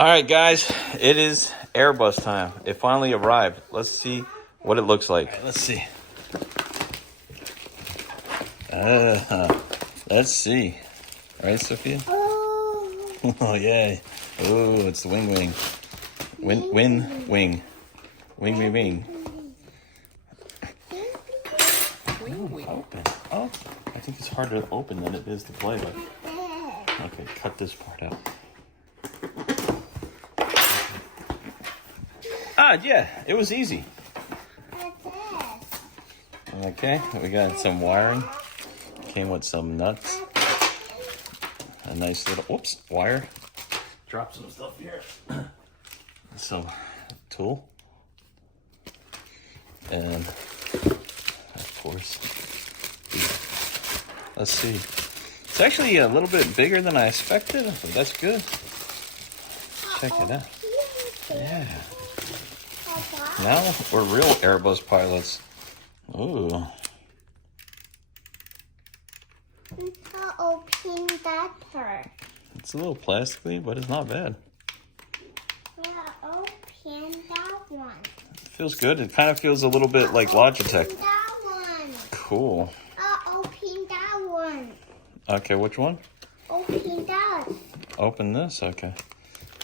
All right, guys, it is Airbus time. It finally arrived. Let's see what it looks like. All right, let's see. Let's see. Right, Sophia? Oh, yeah. Oh, it's the Winwing. Winwing. Wing. Open. Oh, I think it's harder to open than it is to play with. Okay, cut this part out. Yeah, it was easy. Okay, we got some wiring. Came with some nuts. A nice little, wire. Drop some stuff here. Some tool. And, of course, let's see. It's actually a little bit bigger than I expected, but that's good. Check it out. Yeah. Now we're real Airbus pilots. Ooh. Open that part. It's a little plastically, but it's not bad. Yeah, open that one. It feels good. It kind of feels a little bit like Logitech. Open that one. Cool. Open that one. Okay, which one? Open that. Open this? Okay.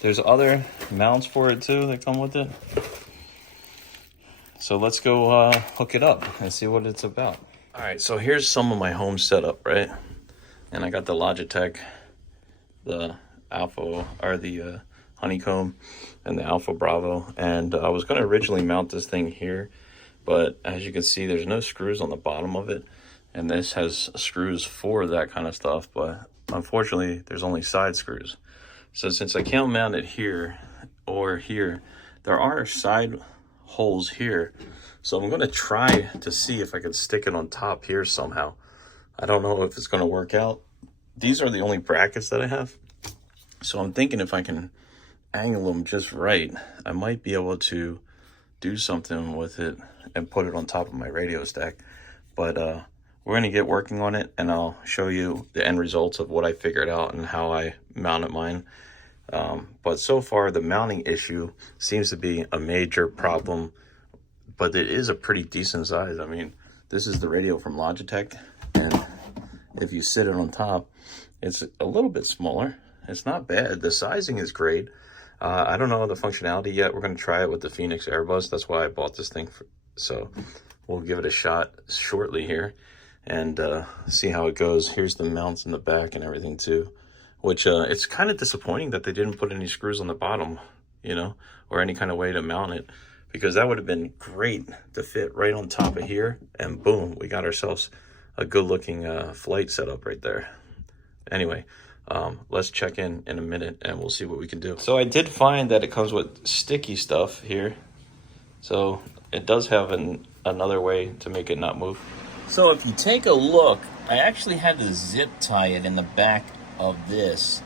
There's other mounts for it too that come with it. So let's go hook it up and see what it's about. All right, so here's some of my home setup, right? And I got the Logitech, the Alpha, or the Honeycomb, and the Alpha Bravo. And I was gonna originally mount this thing here, but as you can see, there's no screws on the bottom of it. And this has screws for that kind of stuff, but unfortunately, there's only side screws. So since I can't mount it here or here, there are side holes here. So I'm gonna try to see if I can stick it on top here somehow. I don't know if it's gonna work out. These are the only brackets that I have. So I'm thinking if I can angle them just right, I might be able to do something with it and put it on top of my radio stack. But we're gonna get working on it, and I'll show you the end results of what I figured out and how I mounted mine. But so far the mounting issue seems to be a major problem, but it is a pretty decent size. I mean, this is the radio from Logitech, and if you sit it on top, it's a little bit smaller. It's not bad. The sizing is great. I don't know the functionality yet. We're going to try it with the Phoenix Airbus. That's why I bought this thing. So we'll give it a shot shortly here and see how it goes. Here's the mounts in the back and everything too, which it's kind of disappointing that they didn't put any screws on the bottom, you know, or any kind of way to mount it, because that would have been great to fit right on top of here, and boom, we got ourselves a good looking flight setup right there. Anyway, let's check in a minute and we'll see what we can do. So I did find that it comes with sticky stuff here. So it does have another way to make it not move. So if you take a look, I actually had to zip tie it in the back of this,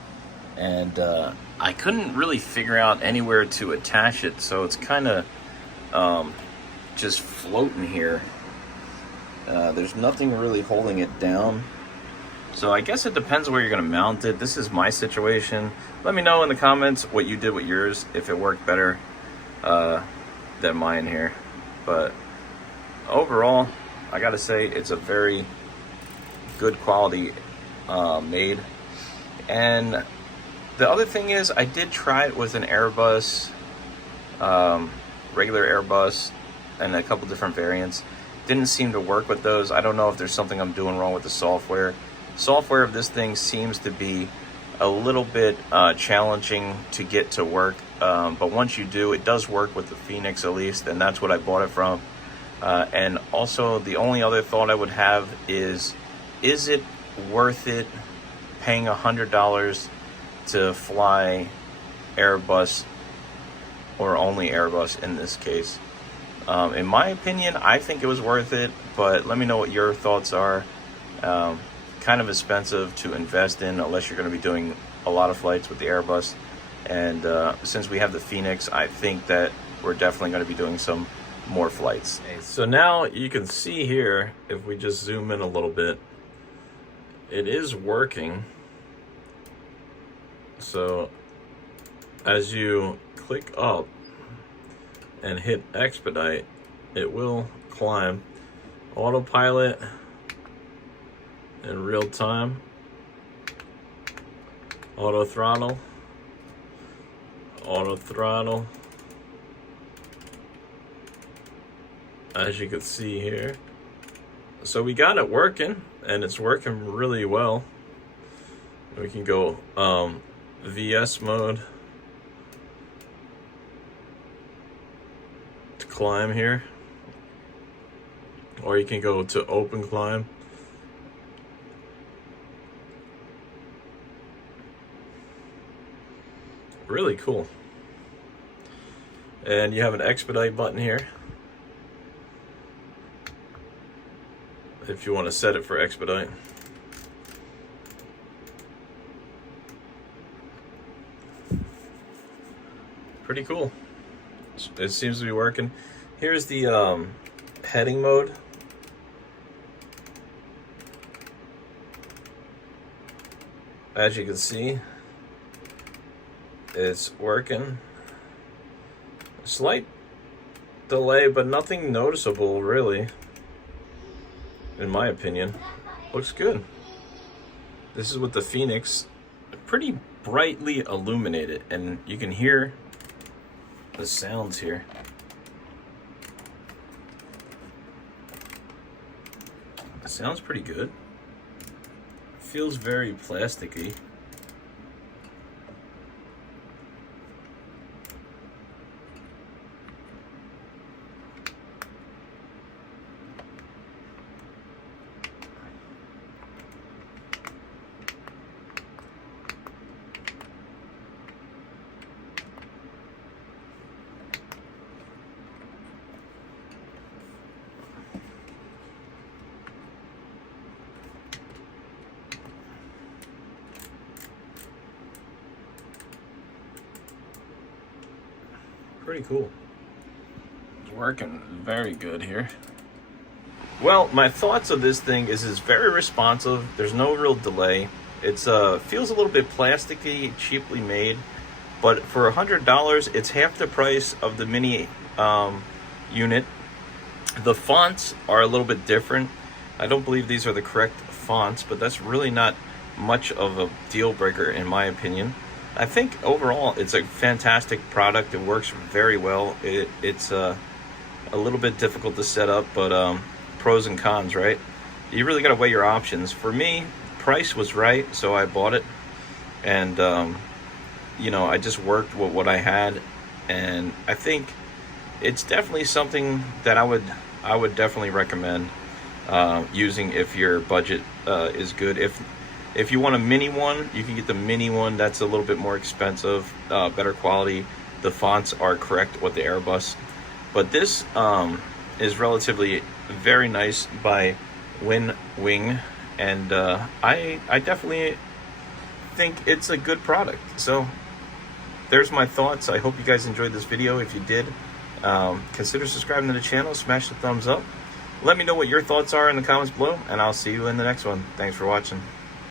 and I couldn't really figure out anywhere to attach it, so it's kind of just floating here. There's nothing really holding it down, so I guess it depends where you're going to mount it. This is my situation. Let me know in the comments what you did with yours, if it worked better than mine here. But overall, I gotta say it's a very good quality made. And the other thing is, I did try it with an Airbus, regular Airbus, and a couple different variants. Didn't seem to work with those. I don't know if there's something I'm doing wrong with the software. Software of this thing seems to be a little bit challenging to get to work. But once you do, it does work with the Phoenix at least, and that's what I bought it from. And also, the only other thought I would have is it worth it paying $100 to fly Airbus, or only Airbus in this case? In my opinion, I think it was worth it, but let me know what your thoughts are. Kind of expensive to invest in unless you're going to be doing a lot of flights with the Airbus. And since we have the Phoenix, I think that we're definitely going to be doing some more flights. So now you can see here, if we just zoom in a little bit, it is working. So as you click up and hit expedite, it will climb. Autopilot in real time, auto throttle, as you can see here. So we got it working, and it's working really well. We can go VS mode to climb here, or you can go to open climb. Really cool. And you have an expedite button here if you want to set it for expedite. Pretty cool. It seems to be working. Here's the heading mode. As you can see, it's working. Slight delay, but nothing noticeable really, in my opinion. Looks good. This is with the Phoenix, pretty brightly illuminated, and you can hear the sounds here. It sounds pretty good. Feels very plasticky. Pretty cool. It's working very good here. Well, my thoughts of this thing is it's very responsive. There's no real delay. It's feels a little bit plasticky, cheaply made, but for $100, it's half the price of the mini unit. The fonts are a little bit different. I don't believe these are the correct fonts, but that's really not much of a deal breaker in my opinion. I think overall it's a fantastic product. It works very well. It's a little bit difficult to set up, but pros and cons, right? You really got to weigh your options. For me, price was right, so I bought it, and you know, I just worked with what I had, and I think it's definitely something that I would definitely recommend using if your budget is good. If you want a mini one, you can get the mini one. That's a little bit more expensive, better quality. The fonts are correct with the Airbus. But this is relatively very nice by Winwing, and I definitely think it's a good product. So there's my thoughts. I hope you guys enjoyed this video. If you did, consider subscribing to the channel, smash the thumbs up. Let me know what your thoughts are in the comments below, and I'll see you in the next one. Thanks for watching.